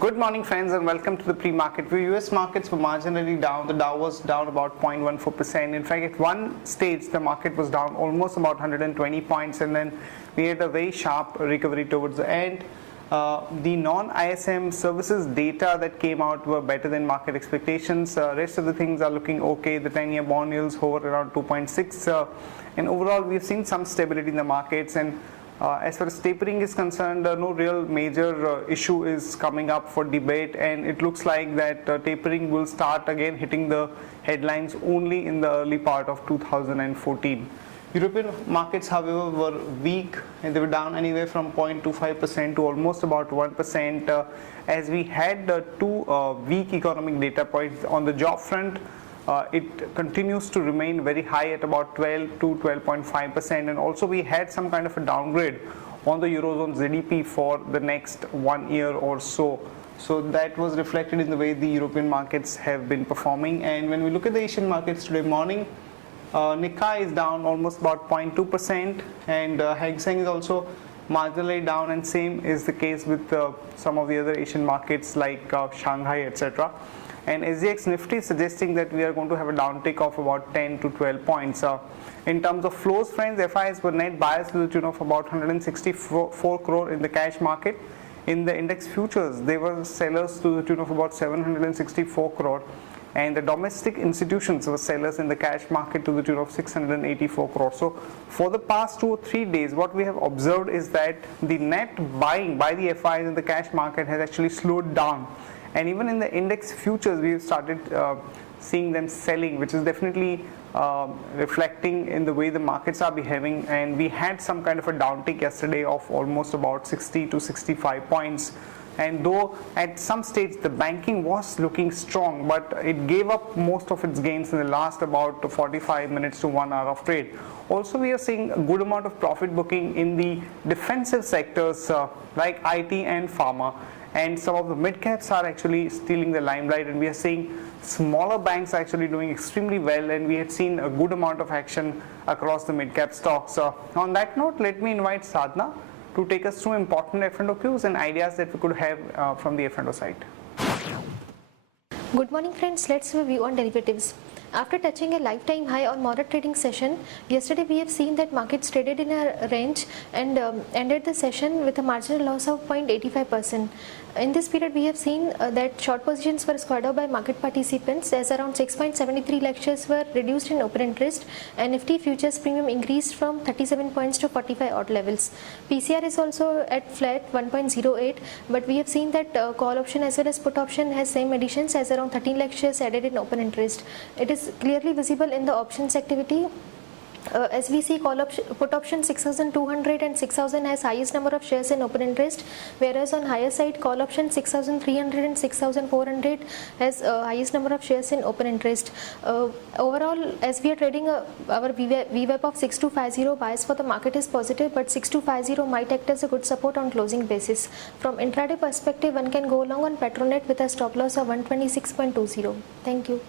Good morning friends and welcome to the pre-market view. US markets were marginally down. The Dow was down about 0.14%. In fact, at one stage the market was down almost about 120 points, and then we had a very sharp recovery towards the end. The non-ISM services data that came out were better than market expectations. Rest of the things are looking okay. The 10-year bond yields hover around 2.6, and overall we've seen some stability in the markets. And as far as tapering is concerned, no real major issue is coming up for debate, and it looks like that tapering will start again hitting the headlines only in the early part of 2014. European markets, however, were weak, and they were down anywhere from 0.25% to almost about 1%, as we had two weak economic data points. On the job front, it continues to remain very high at about 12 to 12.5%, and also we had some kind of a downgrade on the Eurozone GDP for the next 1 year or so. So that was reflected in the way the European markets have been performing. And when we look at the Asian markets today morning, Nikkei is down almost about 0.2%, and Hang Seng is also marginally down, and same is the case with some of the other Asian markets like Shanghai, etc. And SGX Nifty is suggesting that we are going to have a downtick of about 10 to 12 points. In terms of flows, friends, FIs were net buyers to the tune of about 164 crore in the cash market. In the index futures, they were sellers to the tune of about 764 crore. And the domestic institutions were sellers in the cash market to the tune of 684 crore. So for the past 2 or 3 days, what we have observed is that the net buying by the FIs in the cash market has actually slowed down. And even in the index futures, we have started seeing them selling, which is definitely reflecting in the way the markets are behaving. And we had some kind of a downtick yesterday of almost about 60 to 65 points. And though at some stage the banking was looking strong, but it gave up most of its gains in the last about 45 minutes to 1 hour of trade. Also, we are seeing a good amount of profit booking in the defensive sectors like IT and pharma. And some of the mid caps are actually stealing the limelight, and we are seeing smaller banks actually doing extremely well, and we had seen a good amount of action across the mid cap stocks. On that note, let me invite Sadhna to take us through important F&O cues and ideas that we could have from the F&O side. Good morning friends, let's have a view on derivatives. After touching a lifetime high on moderate trading session, yesterday we have seen that markets traded in a range and ended the session with a marginal loss of 0.85%. In this period, we have seen that short positions were squared out by market participants, as around 6.73 lakh shares were reduced in open interest, and Nifty futures premium increased from 37 points to 45 odd levels. PCR is also at flat 1.08, but we have seen that call option as well as put option has same additions, as around 13 lakh shares added in open interest. It is clearly visible in the options activity. As we see, put option 6,200 and 6,000 has highest number of shares in open interest, whereas on higher side call option 6,300 and 6,400 has highest number of shares in open interest. Overall, as we are trading our VWAP of 6250, bias for the market is positive, but 6250 might act as a good support on closing basis. From intraday perspective, one can go long on Petronet with a stop loss of 126.20. Thank you.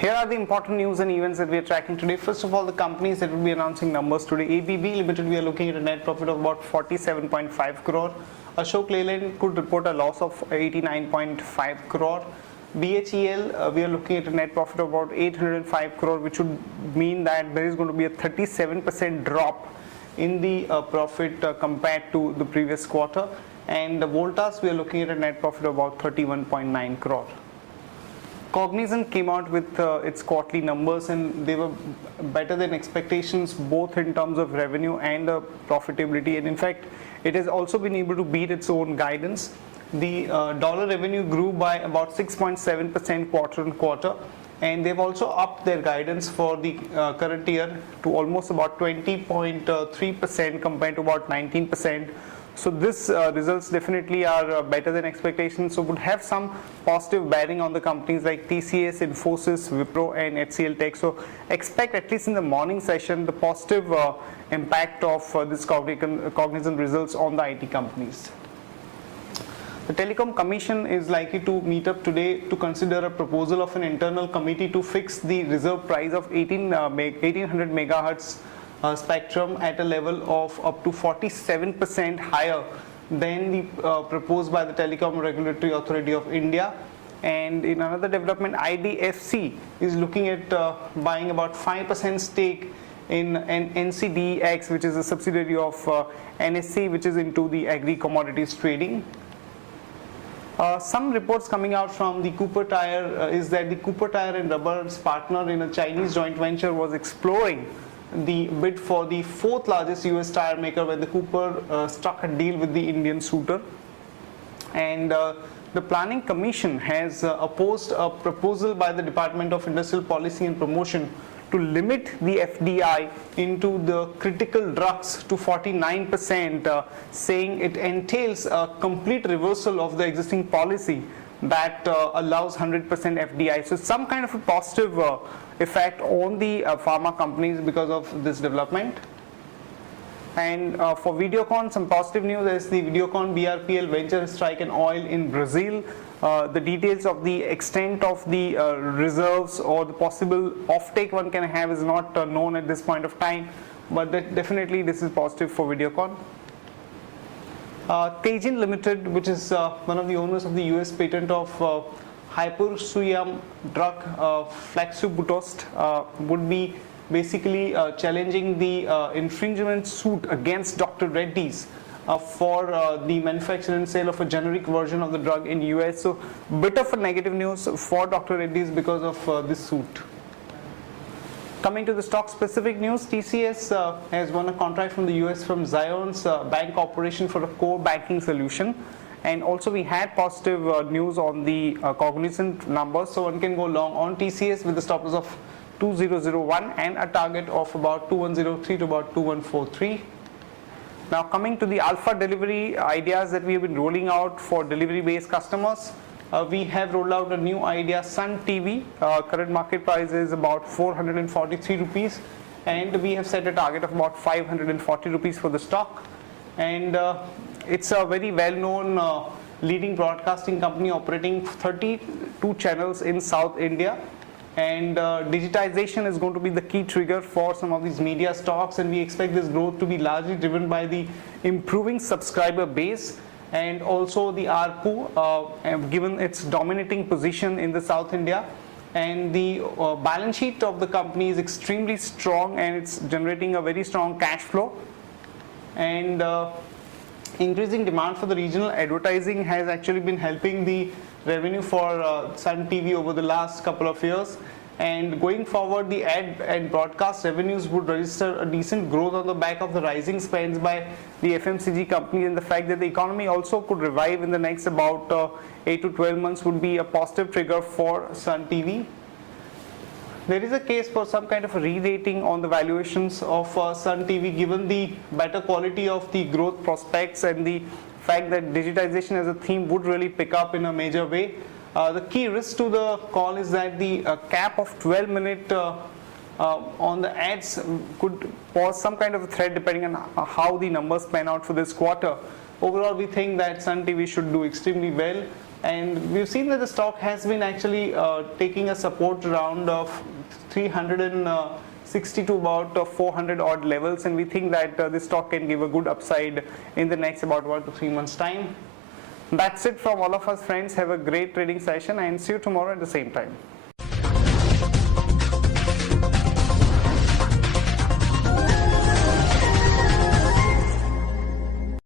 Here are the important news and events that we are tracking today. First of all, the companies that will be announcing numbers today. ABB Limited, we are looking at a net profit of about 47.5 crore. Ashok Leyland could report a loss of 89.5 crore. BHEL, we are looking at a net profit of about 805 crore, which would mean that there is going to be a 37% drop in the profit compared to the previous quarter. And Voltas, we are looking at a net profit of about 31.9 crore. Cognizant came out with its quarterly numbers, and they were better than expectations both in terms of revenue and profitability, and in fact it has also been able to beat its own guidance. The dollar revenue grew by about 6.7% quarter on quarter, and they've also upped their guidance for the current year to almost about 20.3% compared to about 19%. So this results definitely are better than expectations, so would have some positive bearing on the companies like TCS, Infosys, Wipro and HCL Tech. So expect, at least in the morning session, the positive impact of this Cognizant results on the IT companies. The Telecom Commission is likely to meet up today to consider a proposal of an internal committee to fix the reserve price of 1800 megahertz spectrum at a level of up to 47% higher then proposed by the Telecom Regulatory Authority of India. And in another development, IDFC is looking at buying about 5% stake in NCDX, which is a subsidiary of NSE, which is into the agri commodities trading. Some reports coming out from the Cooper Tire is that the Cooper Tire and Rubber's partner in a Chinese joint venture was exploring the bid for the fourth largest US tire maker when the Cooper struck a deal with the Indian suitor. And the Planning Commission has opposed a proposal by the Department of Industrial Policy and Promotion to limit the FDI into the critical drugs to 49%, saying it entails a complete reversal of the existing policy that allows 100% FDI. So some kind of a positive effect on the pharma companies because of this development. And for Videocon, some positive news is the Videocon BRPL venture strike in oil in Brazil. The details of the extent of the reserves or the possible offtake one can have is not known at this point of time, but definitely this is positive for Videocon. Teijin Limited, which is one of the owners of the US patent of hypersuyam drug flaxubutostat, would be basically challenging the infringement suit against Dr. Reddy's for the manufacture and sale of a generic version of the drug in US. So bit of a negative news for Dr. Reddy's because of this suit. Coming to the stock specific news, TCS has won a contract from the US from Zion's Bank Corporation for a core banking solution. And also we had positive news on the Cognizant numbers, so one can go long on TCS with the stop loss of 2001 and a target of about 2103 to about 2143. Now coming to the alpha delivery ideas that we have been rolling out for delivery based customers, we have rolled out a new idea, Sun TV. Current market price is about 443 rupees, and we have set a target of about 540 rupees for the stock. And it's a very well known leading broadcasting company operating 32 channels in South India. And digitization is going to be the key trigger for some of these media stocks, and we expect this growth to be largely driven by the improving subscriber base and also the ARPU, given its dominating position in the South India. And the balance sheet of the company is extremely strong, and it's generating a very strong cash flow. And increasing demand for the regional advertising has actually been helping the revenue for Sun TV over the last couple of years. And going forward, the ad and broadcast revenues would register a decent growth on the back of the rising spends by the FMCG companies, and the fact that the economy also could revive in the next about 8 to 12 months would be a positive trigger for Sun TV. There is a case for some kind of a re-rating on the valuations of Sun TV, given the better quality of the growth prospects and the fact that digitization as a theme would really pick up in a major way. The key risk to the call is that the cap of 12-minute on the ads could pose some kind of a threat depending on how the numbers pan out for this quarter. Overall, we think that Sun TV should do extremely well, and we've seen that the stock has been actually taking a support round of 360 to about 400 odd levels, and we think that this stock can give a good upside in the next about 1 to 3 months time. That's it from all of us, friends. Have a great trading session and see you tomorrow at the same time.